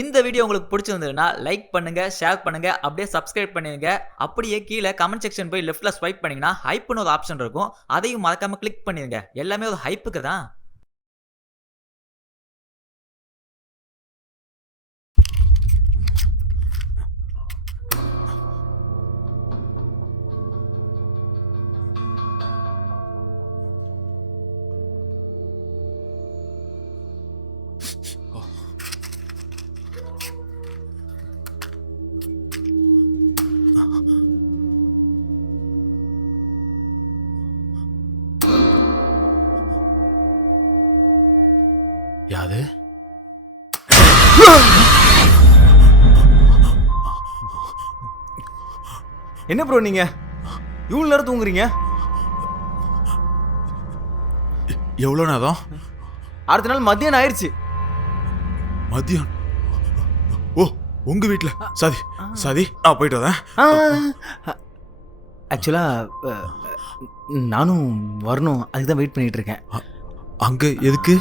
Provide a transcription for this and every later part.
இந்த வீடியோ உங்களுக்கு பிடிச்சிருந்ததுன்னா லைக் பண்ணுங்க, ஷேர் பண்ணுங்க, அப்படியே சப்ஸ்கிரைப் பண்ணிடுங்க. அப்படியே கீழே கமெண்ட் செக்ஷன் போய் லெஃப்ட்ல ஸ்வைப் பண்ணீங்கன்னா ஹைப்னு ஒரு ஆப்ஷன் இருக்கும். அதையும் மறக்காம கிளிக் பண்ணிடுங்க. எல்லாமே ஒரு ஹைப்புக்கு தான். யாது என்ன ப்ரோ நீங்க இவ்வளவு நேரம் தூங்குறீங்க? எவ்வளோ நேரம்? அடுத்த நாள் மத்தியானம் ஆயிடுச்சு. மதியம்? ஓ, உங்க வீட்டுல? சதி சதி, நான் போயிட்டு வரேன். ஆக்சுவலா நானும் வரணும், அதுக்கு தான் வெயிட் பண்ணிட்டு இருக்கேன். அங்க எதுக்கு?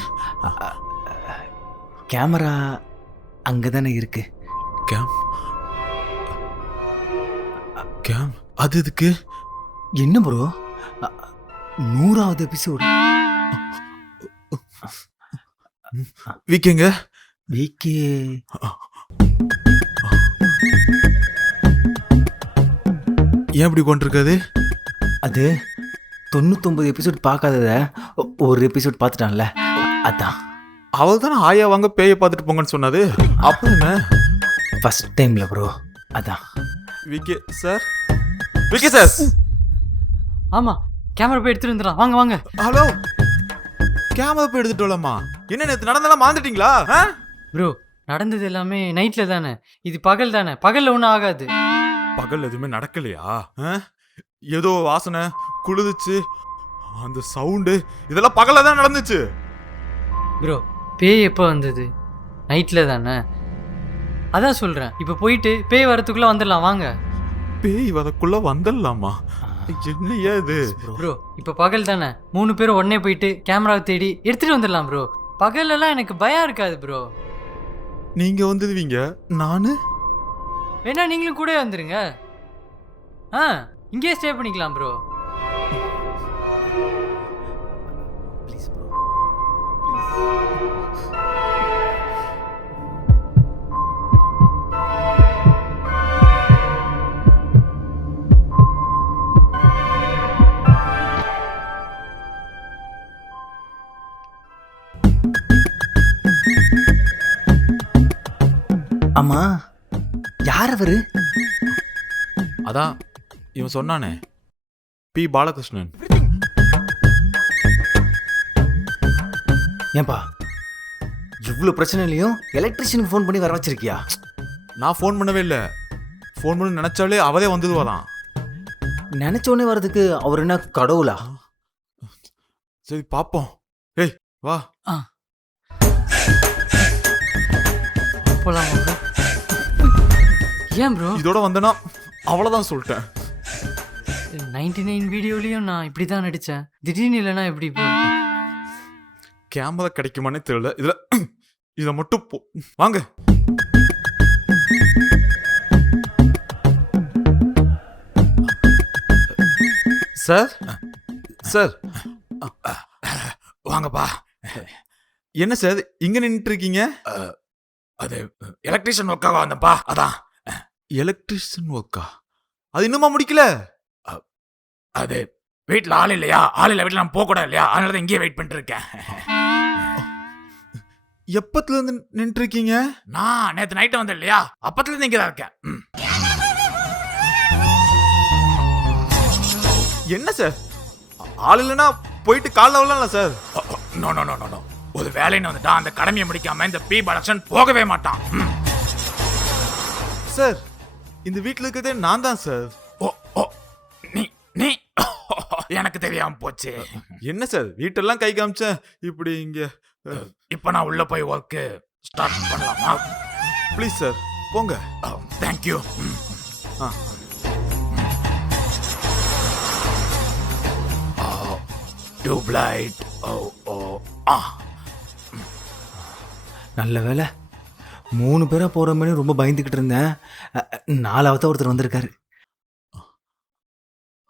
கேமரா அங்கே தானே இருக்கு. கேம் கேம் அது எதுக்கு? என்ன ப்ரோ, 100வது எபிசோடு. வீக்கெங்க வீக்கே ஏன் இப்படி கொண்டிருக்காது? அது 99 எபிசோட் பார்க்காதத ஒரு எபிசோட் பார்த்துட்டான்ல, அதான். அவள் தானே ஆயா வாங்க பேய பார்த்துட்டு போங்கன்னு சொன்னது. அப்ப என்ன? ஃபர்ஸ்ட் டைம்ல ப்ரோ, அதான். Vikhe sir, Vikhe sir. ஆமா, கேமரா போய் எடுத்துட்டு வந்துடலாம். வாங்க வாங்க. ஹலோ, கேமரா போய் எடுத்துட்டு வரலாமா? என்ன நேற்று நடந்தெல்லாம் மாந்துட்டீங்களா? ப்ரோ, நடந்தது எல்லாமே நைட்ல தானே, இது பகல் தானே. பகல்ல ஒன்றும் ஆகாது. பகல் எதுவுமே நடக்கலையா? ஏதோ வாசனை குளிர்ந்துச்சு, அந்த சவுண்டு இதெல்லாம் பகல்ல தான் நடந்துச்சு. ப்ரோ, பேய் எப்போ வந்தது? நைட்ல தானே, அதான் சொல்றேன். இப்போ போயிட்டு பேய் வரத்துக்குள்ள வந்துடலாம். வாங்க. பேய் வரக்குள்ள வந்துடலாமா? என்னையா இது? ப்ரோ, இப்போ பகல் தானே, 3 பேரும் உடனே போயிட்டு கேமராவை தேடி எடுத்துட்டு வந்துடலாம் ப்ரோ. பகல்லலாம் எனக்கு பயம் இருக்காது ப்ரோ. நீங்க வந்துடுவீங்க, நானு வேணா நீங்களும் கூட வந்துருங்க. இங்கேயே ஸ்டே பண்ணிக்கலாம் ப்ரோ. Please bro, please. ஆமா, யார் அவரு? அதான் இவன் சொன்னானே, பி பாலகிருஷ்ணன். ஏன்பா இவ்வளவு பிரச்சனையிலையும் எலக்ட்ரிஷியனுக்கு ஃபோன் பண்ணி வர வச்சிருக்கியா? நான் ஃபோன் பண்ணவே இல்லை. ஃபோன் பண்ண நினைச்சாலே அவதே வந்துடுவாதான். நினைச்ச உடனே வர்றதுக்கு அவர் என்ன கடவுளா? சரி பாப்போம். ஏய் வா. போலாம் ப்ரோ. ஏன் ப்ரோ? இதோட வந்தனா அவ்வளோதான் சொல்லிட்டேன். 99 வீடியோலையும் நான் இப்படி தான் நடித்தேன். திடீர்னு இல்லைன்னா எப்படி ப்ரோ? கேமரா கிடைக்குமானே தெரியல. இதை மட்டும் வாங்க. சார் சார் வாங்கப்பா. என்ன சார் இங்க நின்றுட்டு இருக்கீங்க? அது எலக்ட்ரிஷியன் ஒர்க்காக வந்தப்பா, அதான். எலக்ட்ரிஷியன் ஒர்க்கா? அது இன்னுமா முடிக்கல? அது வீட்டில் ஆள் இல்லையா? ஆள் இல்லை, வீட்டில் நான் போக கூடாது இல்லையா? அதனால தான் இங்கேயே வெயிட் பண்ணிட்டு இருக்கேன். எப்பத்துல இருந்து நின்று இருக்கீங்க? நான் நேற்று நைட்டு வந்தேன் இல்லையா, அப்பத்துல இருந்து இங்கே தான் இருக்கேன். என்ன சார், ஆள் இல்லைன்னா போயிட்டு காலைல வரலாம்ல sir? No no no no, ஒரு வேலைன்னு வந்துட்டா அந்த கடமையை முடிக்காம இந்த பி பாலகிருஷ்ணன் போகவே மாட்டான். சார், இந்த வீட்டில் இருக்கிறதே நான் தான் சார். ஓ ஓ, நீ நீ எனக்கு தெரியாம போச்சு. என்ன சார் வீட்டெல்லாம் கை காமிச்சேன், இப்படி இங்க. இப்ப நான் உள்ள போய் ஒர்க்கு ஸ்டார்ட் பண்ணலாமா? ப்ளீஸ் சார் போங்க. தேங்க்யூ. டியூப்லைட். ஓ ஓ. நல்ல வேலை 3 பேரா போற மாதிரி ரொம்ப பயந்துகிட்டு இருந்தேன். 4வது ஒருத்தர் வந்திருக்காரு.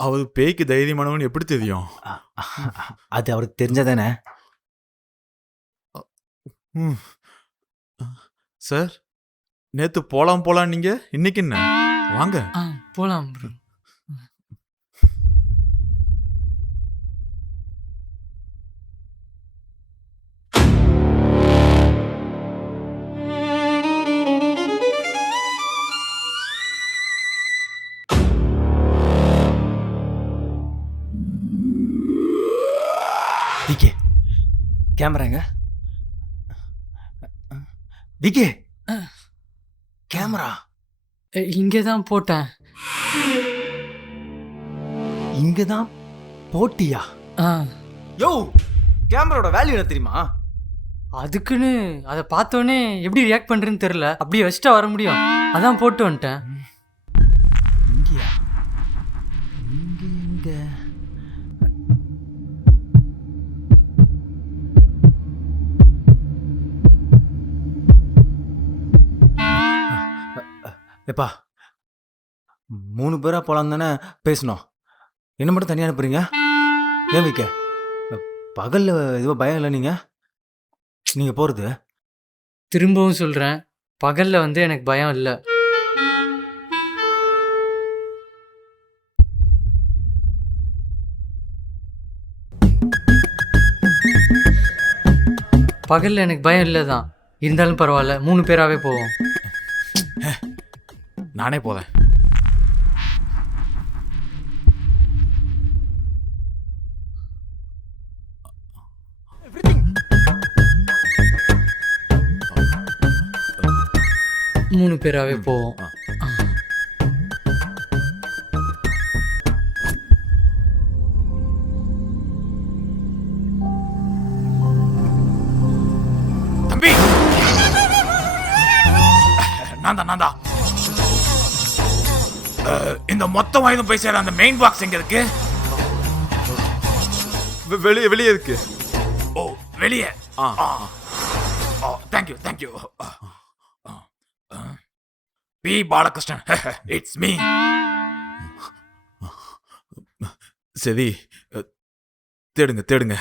அவர் பேய்க்கு தைரியமானவன் எப்படி தெரியும்? அது அவருக்கு தெரிஞ்சதானே? சார், நேத்து போலாம் நீங்க, இன்னைக்கு என்ன? வாங்க. போலாம் ப்ரோ. டிகே கேமராங்க. டிகே கேமரா இங்கே தான் போட்டேன். இங்கதான் போட்டியா? ஆ, யோ, கேமராவோட வேல்யூ என்ன தெரியுமா? அதுக்குன்னு அதை பார்த்தோன்னே எப்படி ரியாக்ட் பண்ணுறேன்னு தெரில. அப்படியே வச்சுட்டா வர முடியும். அதான் போட்டு வந்துட்டேன். இங்கயா? இங்க எப்பா 3 பேரா போலாம் தானே பேசணும். என்ன மட்டும் தனியாக அனுப்புறீங்க? ஏன் வைக்க பகல்ல எதுவும் பயம் இல்லை? நீங்கள் போகிறது திரும்பவும் சொல்கிறேன், பகலில் வந்து எனக்கு பயம் இல்லை. பகலில் எனக்கு பயம் இல்லை தான். இருந்தாலும் பரவாயில்ல, 3 பேராகவே போவோம். நானே போறேன். மூணு பேராகவே போவோம். தம்பி, நான் தான் இந்த மொத்த வாயுதும் போய் சேர அந்த மெயின் பாக்ஸ் எங்க இருக்கு? வெளியே இருக்கு. ஓ, வெளியே. Thank you. P Balakrishnan, it's me. சரி, தேடுங்க.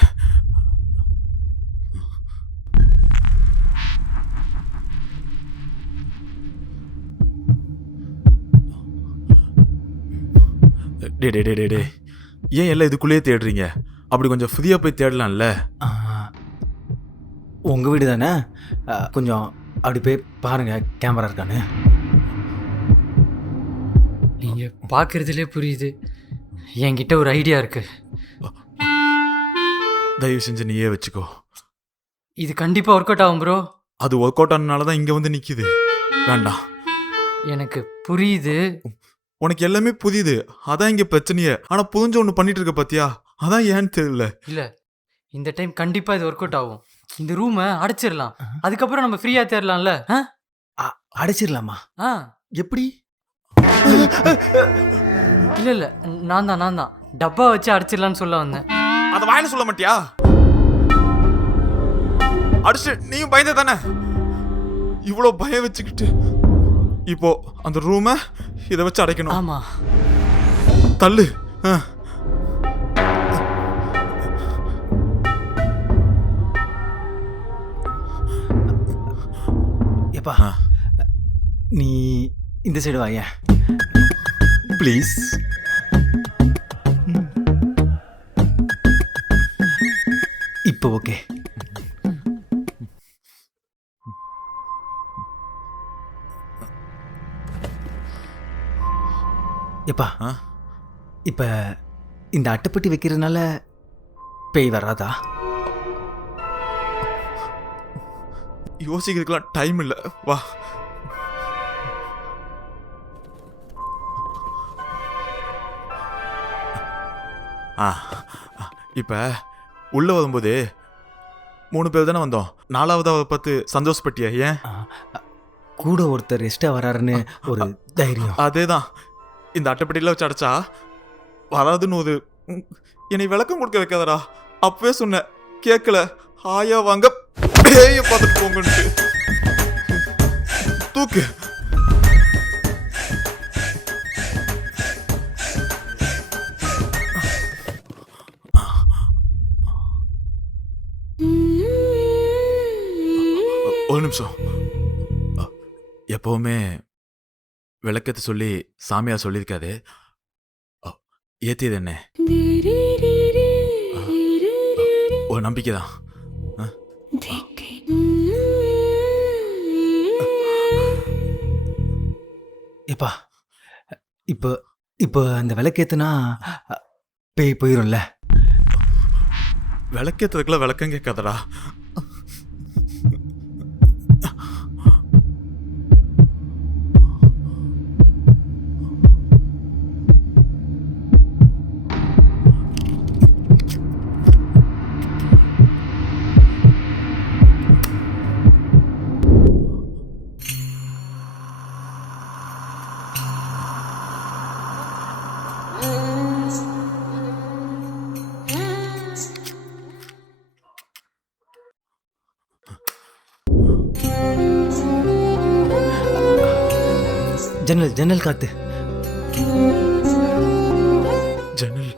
டே, ஏன் எல்லாம் இதுக்குள்ளேயே தேடுறீங்க? அப்படி கொஞ்சம் ஃப்ரீயா போய் தேடலாம்ல. உங்கள் வீடு தானே, கொஞ்சம் அப்படி போய் பாருங்க கேமரா இருக்கான்னு. நீங்கள் பார்க்குறதுலே புரியுது என்கிட்ட ஒரு ஐடியா இருக்கு. தயவு செஞ்சு நீயே வச்சுக்கோ. இது கண்டிப்பாக ஒர்க் அவுட் ஆகும் ப்ரோ. அது ஒர்க் அவுட் ஆனனால தான் இங்கே வந்து நிற்கிது. வேண்டாம். எனக்கு புரியுது. உனக்கு எல்லாமே புரியுது, அதான் இங்கே பிரச்சனையே. ஆனால் புரிஞ்ச ஒன்று பண்ணிட்டு இருக்க பார்த்தியா, அதான் ஏன்னு தெரியல. இல்லை, இந்த டைம் கண்டிப்பாக இது ஒர்க் அவுட் ஆகும். இந்த ரூமை அடைச்சிடலாம், அதுக்கப்புறம் நம்ம ஃப்ரீயாக தேடலாம்ல. அடைச்சிடலாமா? எப்படி? இல்லை, நான் தான் டப்பா வச்சு அடைச்சிடலான்னு சொல்ல வந்தேன். அதை வாயில சொல்ல மாட்டியா? அடிச்சு நீயும் பயந்த தானே? இவ்வளோ பயம் வச்சுக்கிட்டு இப்போ அந்த ரூமை இதை வச்சு அடைக்கணும். ஆமா, தள்ளு. எப்பா, நீ இந்த சைடு வாய ப்ளீஸ். இப்போ ஓகே. எப்பா, இப்ப இந்த அட்டைப்பட்டி வைக்கிறதுனால பேய் வராதா? யோசிக்கிறதுக்கெல்லாம் டைம் இல்லை, வா. இப்ப உள்ள வரும்போது 3 பேர் தானே வந்தோம். 4வது பார்த்து சந்தோஷப்பட்டியா? ஏன்? கூட ஒருத்தர் எக்ஸ்ட்ரா வராருன்னு ஒரு தைரியம். அதேதான். இந்த அட்டைப்பட்டியில வச்சு அடைச்சா வராதுன்னு ஒரு என்னை விளக்கம் கொடுக்க வைக்காதடா. அப்பவே சொன்ன, கேட்கல. ஆயா வாங்க பேய பார்த்துட்டு போங்கன்ட்டு. தூக்கு. ஒரு நிமிஷம். எப்பவுமே விளக்கத்தை சொல்லி சாமியா சொல்லியிருக்காது, ஏத்தியது என்ன? ஒரு நம்பிக்கை தான். ஏப்பா இப்போ இப்போ அந்த விளக்கேத்துனா பேய் போயிரும்ல? விளக்கேற்றதுக்குள்ள விளக்கம் கேட்காதடா. ஜன்னல் ஜன்னல் காத்து. ஜன்னல்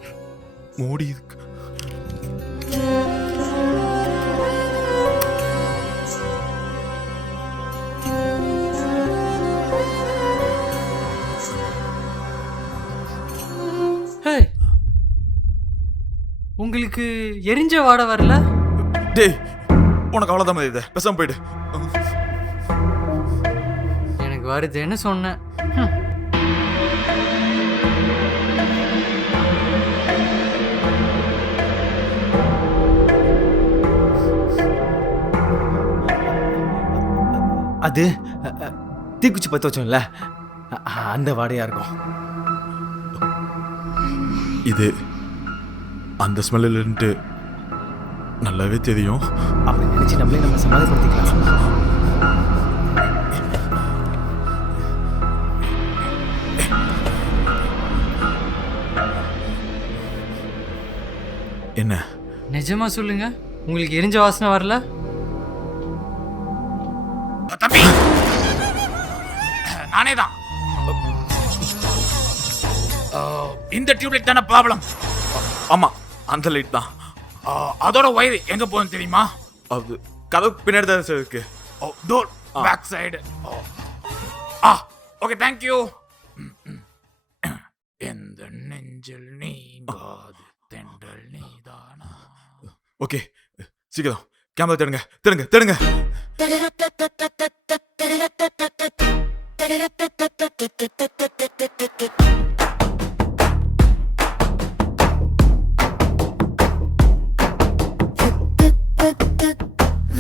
மூடி இருக்கு. ஹே, உங்களுக்கு எரிஞ்ச வாடை வரல? டேய், உனக்கு அவ்வளோதான் மாதிரி இதை பேசாம போயிடு. எனக்கு வருதுன்னு சொன்னேன். அது தீக்குச்சி பற்ற வச்சோம்ல, அந்த வாடையா இருக்கும். இது அந்த ஸ்மெல்லுன்ட்டு நல்லாவே தெரியும். அப்படி நினைச்சு நம்மளே நம்ம சமாதானப்படுத்திக்கலாம். என்ன? நிஜமா சொல்லுங்க, உங்களுக்கு எரிஞ்ச வாசனை வரல? தம்பி, நானே தான். இந்த டியூப்லைட் தானே ப்ராப்ளம்? ஆமா, அந்த லைட் தான். அதோட ஒயர் எங்க போகுதுன்னு தெரியுமா? அது கதவு பின்னாடி தான் சார் இருக்கு. Door back side. Okay, thank you. எந்த நெஞ்சில் நீங்காது தென்றல் நீதானா. ஓகே, சீக்கிரம் கேமரா தேடுங்க தேடுங்க தேடுங்க.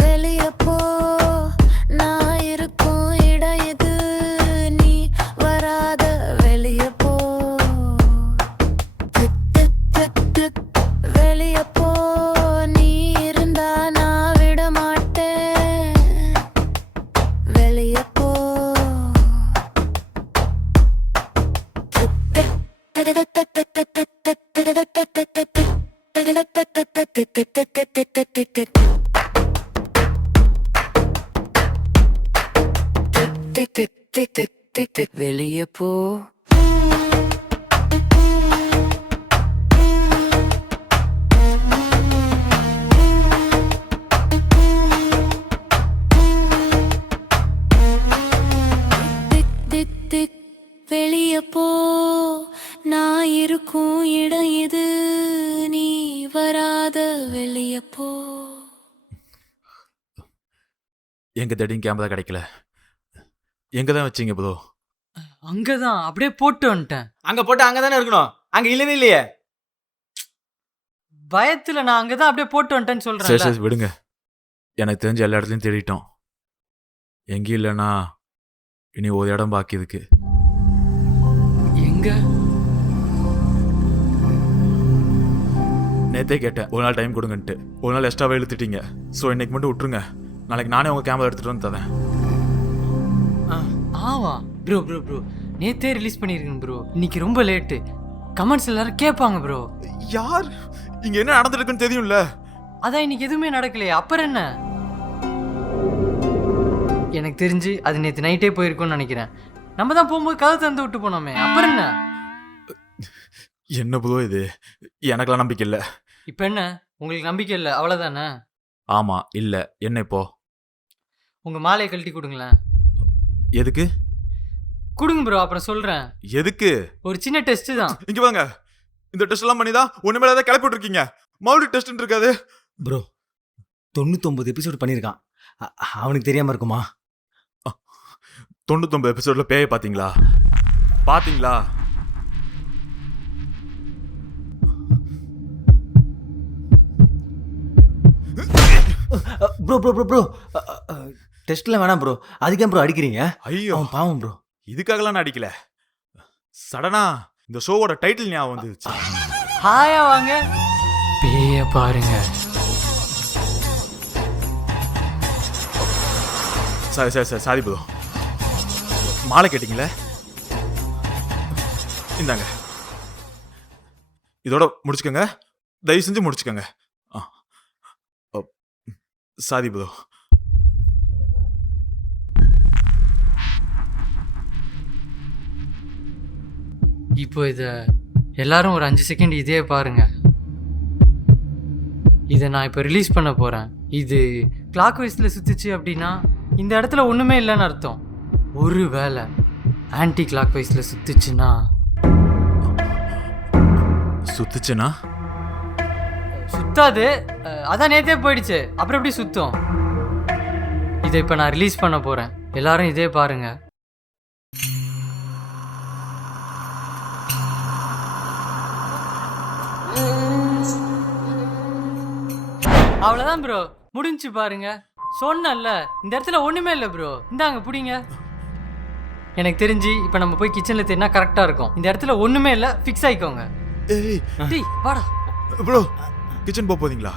வெளிய போ, நான் இருக்கும் இடம் இது, நீ வராத வெளிய போ. வெளிய போ, நீ இருந்தா நான் விட மாட்டேன். வெளிய போ. வெளிய போ. வெளிய போ, நான் இருக்கும் இடம் இது, நீ வராத வெளிய போ. எங்க தேடியும் கேமரா கிடைக்கல. எங்க தான் வச்சீங்க ப்ரோ? அங்கதான் அப்படியே போட்டு வந்துட்டேன். அங்க போட்டு அங்கதானே இருக்கணும், அங்க இல்லவே இல்லையே. பயத்துல நான் அங்கதான் அப்படியே போட்டு வந்துட்டேன்னு சரி சொல்றேன். சரி விடுங்க. எனக்கு தெரிஞ்ச எல்லா இடத்துலையும் தேடிட்டோம். எங்கேயும் இல்லைன்னா இனி ஒரு இடம் பாக்கி இருக்கு. எங்க? நேத்தே கேட்டேன் ஒரு நாள் டைம் கொடுங்கன்ட்டு. ஒரு நாள் எக்ஸ்ட்ராவே இழுத்துட்டீங்க. ஸோ இன்னைக்கு மட்டும் விட்டுருங்க. நாளைக்கு நானே உங்க கேமரா எடுத்துட்டு வந்து தரேன். ஆவா ப்ரோ ப்ரோ ப்ரோ, நேத்தே ரிலீஸ் பண்ணியிருக்கேன் ப்ரோ. இன்னைக்கு ரொம்ப லேட்டு. கமெண்ட்ஸ் எல்லாரும் கேட்பாங்க ப்ரோ. யார் இங்க என்ன நடந்துருக்குன்னு தெரியும்ல? அதான் இன்னைக்கு எதுவுமே நடக்கலையே, அப்புறம் என்ன? எனக்கு தெரிஞ்சு அது நேற்று நைட்டே போயிருக்கும்னு நினைக்கிறேன். நம்ம தான் போகும்போது கதை திறந்து விட்டு போனோமே, அப்புறம் என்ன? என்ன ப்ரோ இது? எனக்கெல்லாம் நம்பிக்கை இல்லை. இப்போ என்ன, உங்களுக்கு நம்பிக்கை இல்லை அவ்வளோதானே? ஆமா இல்ல. என்ன இப்போ? உங்கள் மாலையை கழட்டி கொடுங்களேன். எதுக்கு? கொடுங்க ப்ரோ, அப்புறம் சொல்கிறேன். எதுக்கு? ஒரு சின்ன டெஸ்ட்டு தான். இங்க வாங்க. இந்த டெஸ்ட் எல்லாம் பண்ணி தான் ஒண்ணுமே ஏதாவது கிளப்பி விட்டுருக்கீங்க. மறுபடியும் டெஸ்ட் இருக்காது ப்ரோ. 99 எபிசோடு பண்ணியிருக்கான். அவனுக்கு தெரியாம இருக்குமா? 99 எபிசோட்ல பேய பாத்தீங்களா? பாத்தீங்களா? ப்ரோ ப்ரோ ப்ரோ ப்ரோ டெஸ்ட்லாம் வேணாம் ப்ரோ. அதுக்கே ப்ரோ அடிக்கிறீங்க? ஐயோ பாவம் ப்ரோ. இதுக்காகலாம் நான் அடிக்கல. சடனா இந்த ஷோவோட டைட்டில் ஞாபகம் வந்துருச்சு. ஹாயா வாங்க, பேய பாருங்க. Sorry bro. மாலை கேட்டீங்களே, இந்தாங்க. இதோட முடிச்சுக்கோங்க, தயவு செஞ்சு முடிச்சுக்கோங்க. Sorry bro. இப்போ இதை எல்லாரும் ஒரு 5 செகண்ட் இதே பாருங்க. இதை நான் இப்போ ரிலீஸ் பண்ண போகிறேன். இது கிளாக் வைஸில் சுற்றுச்சு அப்படின்னா இந்த இடத்துல ஒன்றுமே இல்லைன்னு அர்த்தம். ஒரு வேளை ஆன்டி கிளாக் வைஸில் சுற்றுச்சுன்னா சுத்தாது. அதான் நேற்றே போயிடுச்சு, அப்புறம் எப்படி சுத்தம்? இதை இப்போ நான் ரிலீஸ் பண்ண போகிறேன். எல்லாரும் இதே பாருங்க. அவ்வளோதான் ப்ரோ, முடிஞ்சு பாருங்க. சொன்னல இந்த இடத்துல ஒன்றுமே இல்லை ப்ரோ. இந்தாங்க பிடிங்க. எனக்கு தெரிஞ்சு இப்போ நம்ம போய் கிச்சனில் தேடினா கரெக்டாக இருக்கும். இந்த இடத்துல ஒன்றுமே இல்லை, ஃபிக்ஸ் ஆகிக்கோங்க. டேய் வாடா ப்ரோ. கிச்சன் போறீங்களா?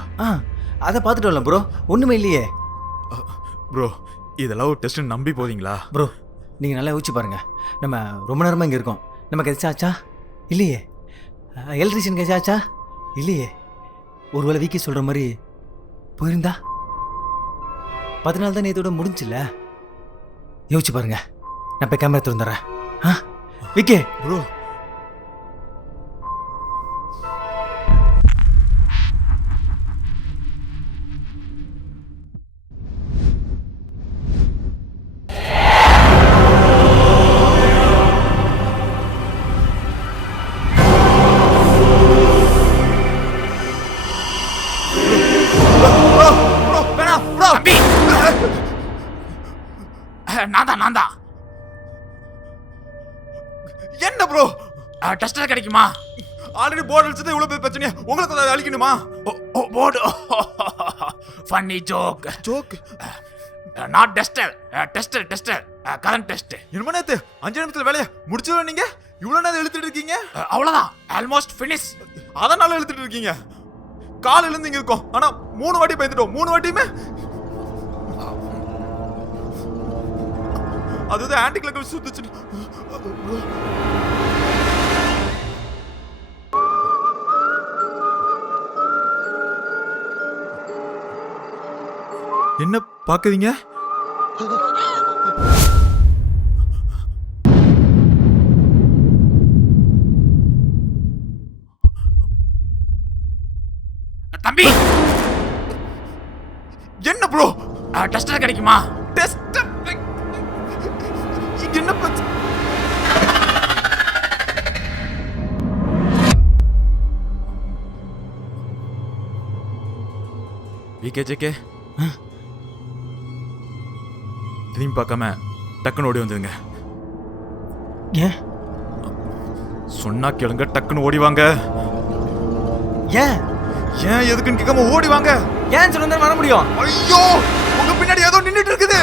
அதை பார்த்துட்டு வரலாம் ப்ரோ. ஒன்றுமே இல்லையே ப்ரோ. இதெல்லாம் ஒரு டெஸ்ட் நம்பி போறீங்களா ப்ரோ? நீங்கள் நல்லா யோசிச்சு பாருங்க. நம்ம ரொம்ப நேரமாக இங்கே இருக்கோம். நமக்கு எதாச்சும் ஆச்சா? இல்லையே. எலக்ட்ரிஷியனுக்கு எதாச்சும் ஆச்சா? இல்லையே. ஒருவேளை வீக்கி சொல்கிற மாதிரி போயிருந்தா 10 நாள் தான் இதோட முடிஞ்சில்ல. யோசிச்சு பாருங்க. நான் போய் கேமரா திறந்துடுறேன். விக்கே ப்ரோ. நான் தான். என்ன ப்ரோ? டெஸ்டர் கிடைக்குமா? ஆல்ரெடி போர்டு அடிச்சது இவ்வளவு பெரிய பிரச்சனை, உங்களுக்கு அதை அழிக்கணுமா? Board funny joke. Not tester, tester current test. என்ன நேத்து 5 நிமிஷத்துல வேலையை முடிச்சது நீங்க இவ்வளவு நேரம் எழுதிட்டு இருக்கீங்க? அவ்வளவுதான், ஆல்மோஸ்ட் ஃபினிஷ். அதனால எழுதிட்டு இருக்கீங்க. காலையில இருந்து இங்க இருக்கோம், ஆனா 3 வாட்டி பயந்துட்டோம். 3 வாட்டியுமே அதுதான் ஆன்டி கிளாக் சுத்துச்சு. என்ன பாக்குறீங்க? தம்பி என்ன ப்ரோ? டெஸ்டர் கிடைக்குமா? டெஸ்டர் என்ன பிரச்சனை? விகேஜேகே திரும்பி பார்க்காம டக்குன்னு ஓடி வந்துருங்க. ஏன் சொன்னா கேளுங்க, டக்குன்னு ஓடி வாங்க. ஏன் ஏன் எதுக்குன்னு கேட்காம ஓடி வாங்க. ஏன் சொன்னா வர முடியும்? ஐயோ, உங்க பின்னாடி ஏதோ நின்னுட்டு இருக்குது.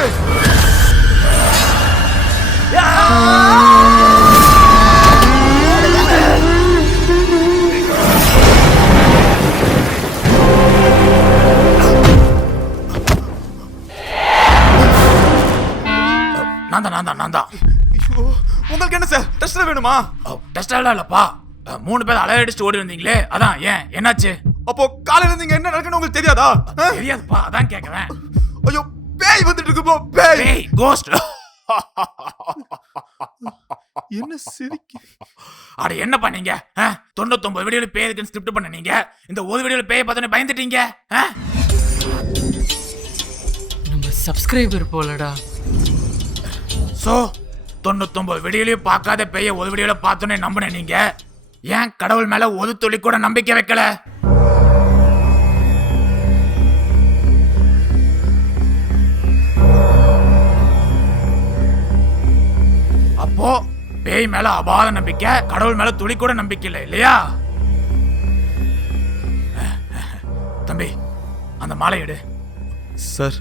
நான் தான். உங்களுக்கு என்ன சார் டெஸ்டர் வேணுமா? டெஸ்டர்லாம் இல்லப்பா. 3 பேர் அலைய அடிச்சுட்டு ஓடி வந்தீங்களே, அதான். ஏன் என்னாச்சு? அப்போ காலையில நீங்க என்ன நடக்குன்னு உங்களுக்கு தெரியாதா? தெரியாதுப்பா, அதான் கேக்குறேன். ஐயோ பேய் வந்துட்டு இருக்கு போ பேய் பேய் கோஸ்ட். என்ன சிரிக்க அட என்ன பண்ணீங்க? 99 வீடியோல பேய் இருக்குன்னு ஸ்கிரிப்ட் பண்ணீங்க. இந்த ஒரு வீடியோல பேயை பார்த்தோன்னே பயந்துட்டீங்க. நம்ம சப்ஸ்கிரைபர் போலடா. சோ 99 வீடியோலயும் பார்க்காத பேய ஒரு வீடியோல பார்த்தோன்னே நம்பின நீங்க ஏன் கடவுள் மேல ஒரு துளி கூட நம்பிக்கை வைக்கல? அப்போ பேய் மேல அபாத நம்பிக்கை, கடவுள் மேல துளி கூட நம்பிக்கை இல்லை இல்லையா? தம்பி அந்த மாலை எடு. சார்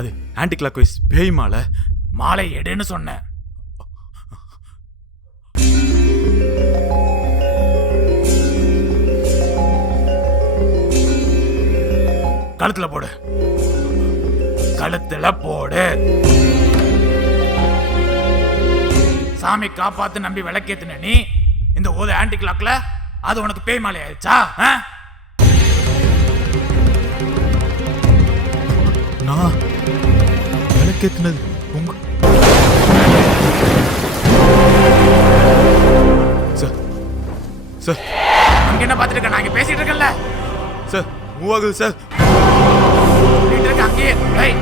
அது ஆன்டி கிளாக் வைஸ் பேய் மாலை. மாலை எடுன்னு சொன்னேன். கழுத்துல போடு, கழுத்துல போடு. சாமி காப்பாத்து நம்பி விளக்கேத்துன நீ இந்த ஒரு ஆன்டி கிளாக்ல அது உனக்கு பேய் மாலை ஆயிடுச்சா? நான் விளக்கேத்துனது உங்க சார் சார் அங்க என்ன பார்த்துட்டு இருக்க? நான் இங்க பேசிட்டு இருக்கேன்ல சார் மூவ் ஆகுது சார். சொல்லிட்டு இருக்க அங்கேயே. ஏய்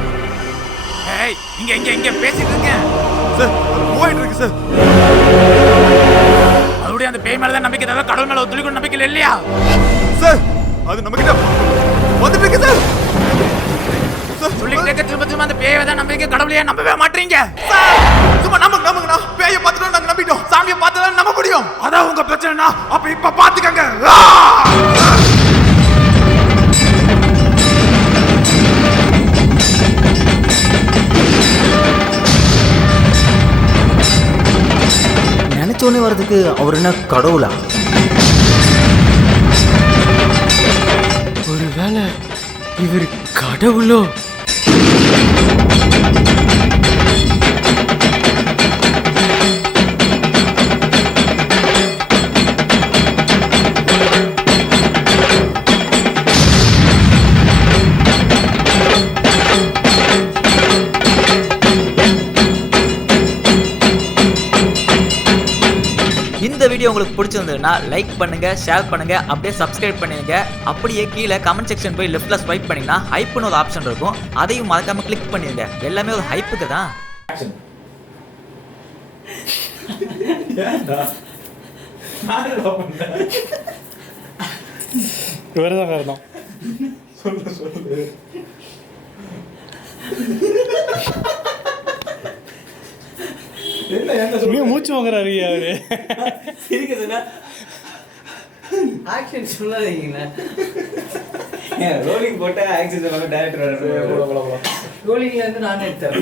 ஏய் இங்க இங்க இங்க பேசிட்டு இருக்கேன் சார் மூவ் ஆயிட்டு இருக்கு சார். மறுபடியும் அந்த பேய் மேல தான் நம்பிக்கை, தவிர கடவுள் மேல ஒரு துளி கூட நம்பிக்கை இல்லை இல்லையா? சார் அது நம்ம கிட்ட வந்துட்டு இருக்கு சார். சொல்லிக்கிட்டே திரும்ப திரும்ப அந்த பேயை தான் நம்பிக்கை, கடவுளையே நம்பவே மாட்டீங்க. சும்மா நம்புங்கண்ணா. பேயை பார்த்துட்டோம் நாங்க நம்பிட்டோம். சாமியை பார்த்துதான் நம்ப முடியும். அதான் உங்க பிரச்சனைனா அப்ப இப்ப பாத்துக்கங்க. நினைச்சோன்னே வர்றதுக்கு அவர் என்ன கடவுளா? ஒருவேளை இவர் கடவுளோ? இந்த வீடியோ உங்களுக்கு பிடிச்சிருந்ததுன்னா லைக் பண்ணுங்க, ஷேர் பண்ணுங்க, அப்படியே சப்ஸ்கிரைப் பண்ணுங்க. அப்படியே கீழே கமெண்ட் செக்ஷன் போய் லெஃப்ட்ல ஸ்வைப் பண்ணீங்கன்னா ஹைப்னு ஒரு ஆப்ஷன் இருக்கும், அதையும் மறக்காம கிளிக் பண்ணிருங்க. எல்லாமே ஒரு ஹைப்புக்கு தான். இவர்தான் காரணம். மூச்சு வாங்குறாரு அவரு. ஆக்ஷன் சொல்லாதீங்கண்ணா. ரோலிங் போட்டா ஆக்ஷன் டைரக்டர் ரோலிங்ல இருந்து நான் எடுத்தேன்.